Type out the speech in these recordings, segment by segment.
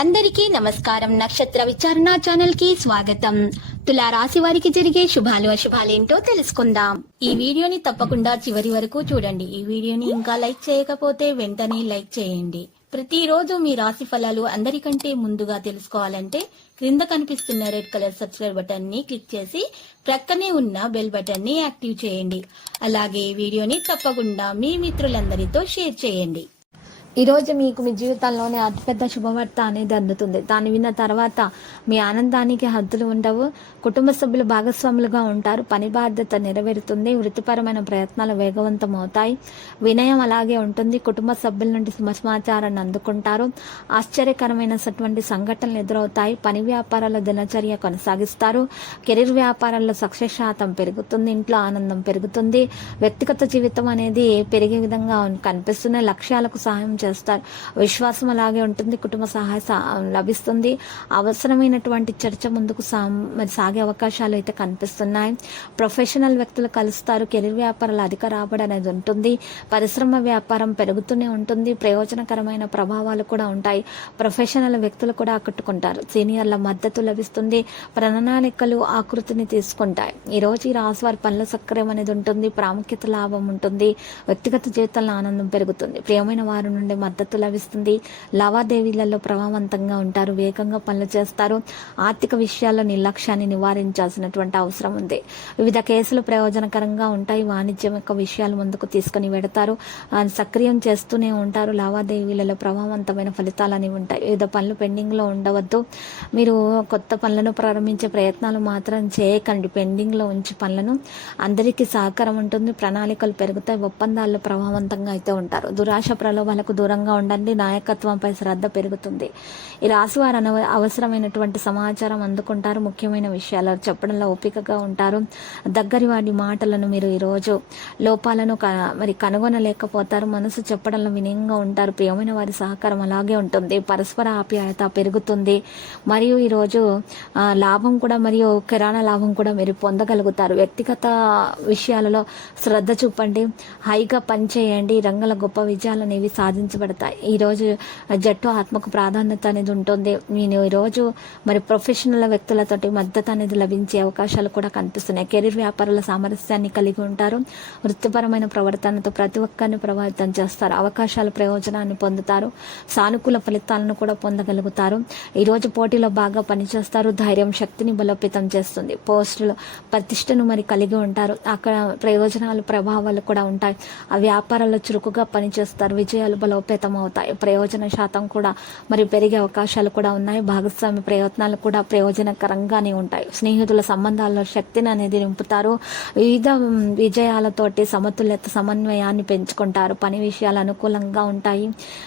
అందరికీ నమస్కారం. నక్షత్ర విచారణ ఛానల్ కి స్వాగతం. తులా రాశి వారికి జరిగే శుభాలు అశుభాలేంటో తెలుసుకుందాం. ఈ వీడియోని తప్పకుండా చివరి వరకు చూడండి. ఈ వీడియోని ఇంకా లైక్ చేయకపోతే వెంటనే లైక్ చేయండి. ప్రతిరోజు మీ రాశి ఫలాలు అందరికంటే ముందుగా తెలుసుకోవాలంటే క్రింద కనిపిస్తున్న రెడ్ కలర్ సబ్స్క్రైబ్ బటన్ ని క్లిక్ చేసి ప్రక్కనే ఉన్న బెల్ బటన్ ని యాక్టివ్ చేయండి. అలాగే ఈ వీడియోని తప్పకుండా మీ మిత్రులందరితో షేర్ చేయండి. ఈ రోజు మీకు మీ జీవితంలోనే అతిపెద్ద శుభవార్త అనేది అందుతుంది. దాన్ని విన్న తర్వాత మీ ఆనందానికి హద్దులు ఉండవు. కుటుంబ సభ్యులు భాగస్వాములుగా ఉంటారు. పని బాధ్యత నెరవేరుతుంది. వృత్తిపరమైన ప్రయత్నాలు వేగవంతం అవుతాయి. వినయం అలాగే ఉంటుంది. కుటుంబ సభ్యుల నుండి సమాచారాన్ని అందుకుంటారు. ఆశ్చర్యకరమైనటువంటి సంఘటనలు ఎదురవుతాయి. పని వ్యాపారాల దినచర్య కొనసాగిస్తారు. కెరీర్ వ్యాపారాల్లో సక్సెస్ శాతం పెరుగుతుంది. ఇంట్లో ఆనందం పెరుగుతుంది. వ్యక్తిగత జీవితం అనేది పెరిగే విధంగా కనిపిస్తుంది. లక్ష్యాలకు సహాయం చేస్తారు. విశ్వాసం అలాగే ఉంటుంది. కుటుంబ సహాయం లభిస్తుంది. అవసరమైనటువంటి చర్చ ముందుకు సాగే అవకాశాలు అయితే కనిపిస్తున్నాయి. ప్రొఫెషనల్ వ్యక్తులు కలుస్తారు. కెరీర్ వ్యాపారాలు అధిక రాబడి అనేది ఉంటుంది. పరిశ్రమ వ్యాపారం పెరుగుతూనే ఉంటుంది. ప్రయోజనకరమైన ప్రభావాలు కూడా ఉంటాయి. ప్రొఫెషనల్ వ్యక్తులు కూడా ఆకట్టుకుంటారు. సీనియర్ల మద్దతు లభిస్తుంది. ప్రణాళికలు ఆకృతిని తీసుకుంటాయి. ఈ రోజు ఈ రాశి వారి పనుల సక్రియం అనేది ఉంటుంది. ప్రాముఖ్యత లాభం ఉంటుంది. వ్యక్తిగత జీవితంలో ఆనందం పెరుగుతుంది. ప్రియమైన వారి నుండి మద్దతు లభిస్తుంది. లావాదేవీలలో ప్రభావవంతంగా ఉంటారు. వేగంగా పనులు చేస్తారు. ఆర్థిక విషయాల్లో నిర్లక్ష్యాన్ని నివారించాల్సినటువంటి అవసరం ఉంది. వివిధ కేసులు ప్రయోజనకరంగా ఉంటాయి. వాణిజ్యం యొక్క విషయాలు ముందుకు తీసుకుని వెడతారు. సక్రియం చేస్తూనే ఉంటారు. లావాదేవీలలో ప్రభావవంతమైన ఫలితాలని ఉంటాయి. వివిధ పనులు పెండింగ్ లో ఉండవద్దు. మీరు కొత్త పనులను ప్రారంభించే ప్రయత్నాలు మాత్రం చేయకండి. పెండింగ్ లో ఉంచి పనులను అందరికీ సహకారం ఉంటుంది. ప్రణాళికలు పెరుగుతాయి. ఒప్పందాల్లో ప్రభావవంతంగా అయితే ఉంటారు. దురాశ ప్రలోభాలకు దూరంగా ఉండండి. నాయకత్వంపై శ్రద్ధ పెరుగుతుంది. ఈ రాశి వారు అవసరమైనటువంటి సమాచారం అందుకుంటారు. ముఖ్యమైన విషయాలు చెప్పడంలో ఓపికగా ఉంటారు. దగ్గరి వాడి మాటలను మీరు ఈరోజు లోపాలను కనుగొనలేకపోతారు. మనసు చెప్పడంలో వినయంగా ఉంటారు. ప్రియమైన వారి సహకారం అలాగే ఉంటుంది. పరస్పర ఆప్యాయత పెరుగుతుంది. మరియు ఈరోజు లాభం కూడా మరియు కిరాణా లాభం కూడా మీరు పొందగలుగుతారు. వ్యక్తిగత విషయాలలో శ్రద్ధ చూపండి. హైగా పనిచేయండి. రంగుల గొప్ప విజయాలు అనేవి సాధించబడతాయి. ఈరోజు జట్టు ఆత్మకు ప్రాధాన్యత అనేది ఉంటుంది. నేను ఈరోజు ప్రొఫెషనల్ వ్యక్తులతోటి మద్దతు అనేది లభించే అవకాశాలు కూడా కనిపిస్తున్నాయి. కెరీర్ వ్యాపారాల సామరస్యాన్ని కలిగి ఉంటారు. వృత్తిపరమైన ప్రవర్తనతో ప్రతి ఒక్కరిని ప్రభావితం చేస్తారు. అవకాశాల ప్రయోజనాన్ని పొందుతారు. సానుకూల ఫలితాలను కూడా పొందగలుగుతారు. ఈరోజు పోటీలో బాగా పనిచేస్తారు. ధైర్యం శక్తిని బలోపేతం చేస్తుంది. పోస్టులు ప్రతిష్టను కలిగి ఉంటారు. అక్కడ ప్రయోజనాలు ప్రభావాలు కూడా ఉంటాయి. ఆ వ్యాపారాల్లో చురుకుగా పనిచేస్తారు. విజయాలు బలోపేతం అవుతాయి. ప్రయోజన శాతం కూడా పెరిగే అవకాశాలు కూడా ఉన్నాయి. భాగస్వామి ప్రయత్నాలు కూడా ప్రయోజనకరంగానే ఉంటాయి. స్నేహితుల సంబంధాల్లో శక్తిని అనేది నింపుతారు. వివిధ విజయాలతోటి సమతుల్యత సమన్వయాన్ని పెంచుకుంటారు. పని విషయాలు అనుకూలంగా ఉంటాయి.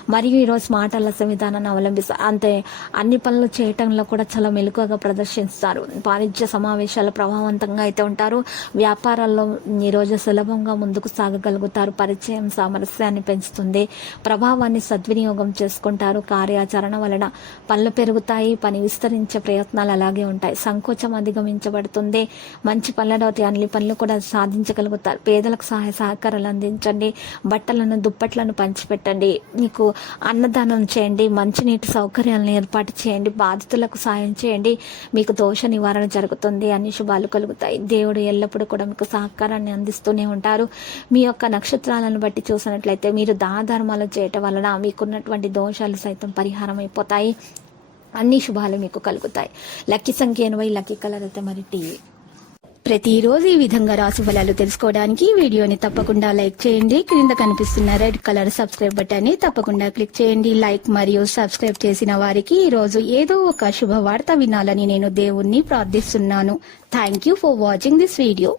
మరియు ఈరోజు మాటల విధానాన్ని అవలంబిస్తారు. అంతే అన్ని పనులు చేయటంలో కూడా చాలా మెలకువగా ప్రదర్శిస్తారు. వాణిజ్య సమావేశాలు ప్రభావవంతంగా అయితే ఉంటారు. వ్యాపారాల్లో ఈరోజు సులభంగా ముందుకు సాగగలుగుతారు. పరిచయం సామరస్యాన్ని పెంచుతుంది. ప్రభావాన్ని సద్వినియోగం చేసుకుంటారు. కార్యాచరణ వలన పనులు పెరుగుతాయి. పని విస్తరించే ప్రయత్నాలు అలాగే ఉంటాయి. సంకోచం అధిగమించబడుతుంది. మంచి పనులతోటి అన్ని పనులు కూడా సాధించగలుగుతారు. పేదలకు సహకారాలు అందించండి. బట్టలను దుప్పట్లను పంచిపెట్టండి. మీకు అన్నదానం చేయండి. మంచినీటి సౌకర్యాలను ఏర్పాటు చేయండి. బాధితులకు సాయం చేయండి. మీకు దోష నివారణ జరుగుతుంది. అన్ని శుభాలు కలుగుతాయి. దేవుడు ఎల్లప్పుడూ కూడా మీకు సహకారాన్ని అందిస్తూనే ఉంటారు. మీ యొక్క నక్షత్రాలను బట్టి చూసినట్లయితే మీరు దానధర్మాలు చేయటం వలన మీకున్నటువంటి దోషాలు సైతం పరిహారం అయిపోతాయి. అన్ని శుభాలు మీకు కలుగుతాయి. లక్కీ సంఖ్య 80, లక్కీ కలర్ అయితే టీవీ. ప్రతిరోజు ఈ విధంగా రాశి ఫలాలు తెలుసుకోవడానికి వీడియోని తప్పకుండా లైక్ చేయండి. క్రింద కనిపిస్తున్న రెడ్ కలర్ సబ్స్క్రైబ్ బటన్ ని తప్పకుండా క్లిక్ చేయండి. లైక్ మరియు సబ్స్క్రైబ్ చేసిన వారికి ఈ రోజు ఏదో ఒక శుభవార్త వినాలని నేను దేవుణ్ణి ప్రార్థిస్తున్నాను. Thank you for watching this video.